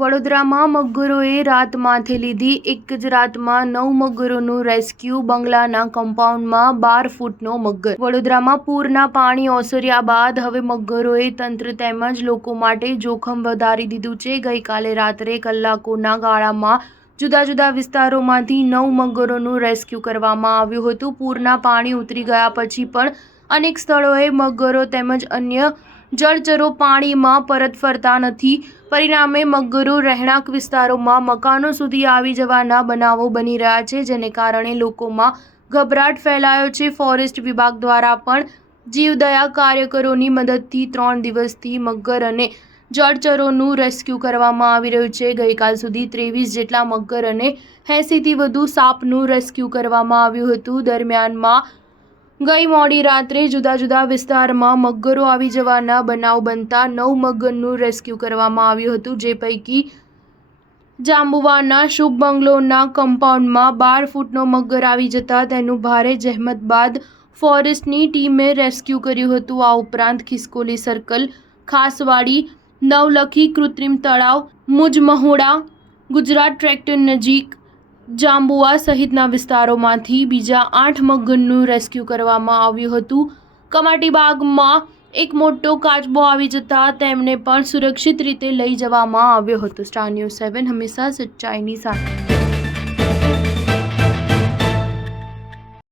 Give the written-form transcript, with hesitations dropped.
વડોદરામાં મગરોએ રાત માથે લીધી. એક જ રાતમાં 9 મગરોનું રેસ્ક્યુ. બંગલાના કમ્પાઉન્ડમાં 12 ફૂટનો મગર. વડોદરામાં પૂરના પાણી ઓસર્યા બાદ હવે મગરોએ તંત્ર તેમજ લોકો માટે જોખમ વધારી દીધું છે. ગઈકાલે રાત્રે કલાકોના ગાળામાં જુદા જુદા વિસ્તારોમાંથી 9 મગરોનું રેસ્ક્યુ કરવામાં આવ્યું હતું. પૂરના પાણી ઉતરી ગયા પછી પણ અનેક સ્થળોએ મગરો તેમજ અન્ય જળચરો પાણીમાં પરત ફરતા નથી. પરિણામે મગરો રહેણાંક વિસ્તારોમાં મકાનો સુધી આવી જવાના બનાવો બની રહ્યા છે, જેને કારણે લોકોમાં ગભરાટ ફેલાયો છે. ફોરેસ્ટ વિભાગ દ્વારા પણ જીવદયા કાર્યકરોની મદદથી 3 દિવસથી મગર અને જળચરોનું રેસ્ક્યુ કરવામાં આવી રહ્યું છે. ગઈકાલ સુધી 23 જેટલા મગર અને 80થી વધુ સાપનું રેસ્ક્યુ કરવામાં આવ્યું હતું. દરમિયાનમાં ગઈ મોડી રાત્રે જુદા જુદા વિસ્તારમાં મગરો આવી જવાના બનાવ બનતા 9 મગરનું રેસ્ક્યુ કરવામાં આવ્યું હતું. જે પૈકી જાંબુવાના શુભ બંગલોના કમ્પાઉન્ડમાં 12 ફૂટનો મગર આવી જતા તેનું ભારે જહેમત બાદ ફોરેસ્ટની ટીમે રેસ્ક્યુ કર્યું હતું. આ ઉપરાંત ખિસકોલી સર્કલ, ખાસવાડી, નવલખી કૃત્રિમ તળાવ, મુજમહોડા, ગુજરાત ટ્રેક્ટર નજીક જાંબુવા સહિતના વિસ્તારોમાંથી બીજા 8 મગરનું રેસ્ક્યુ કરવામાં આવ્યું હતું. કમાટીબાગમાં એક મોટો કાચબો આવી જતા તેમને પણ સુરક્ષિત રીતે લઈ જવામાં આવ્યો હતો. સ્ટાર ન્યૂઝ 7 હંમેશા સચ્ચાઈની સાથે.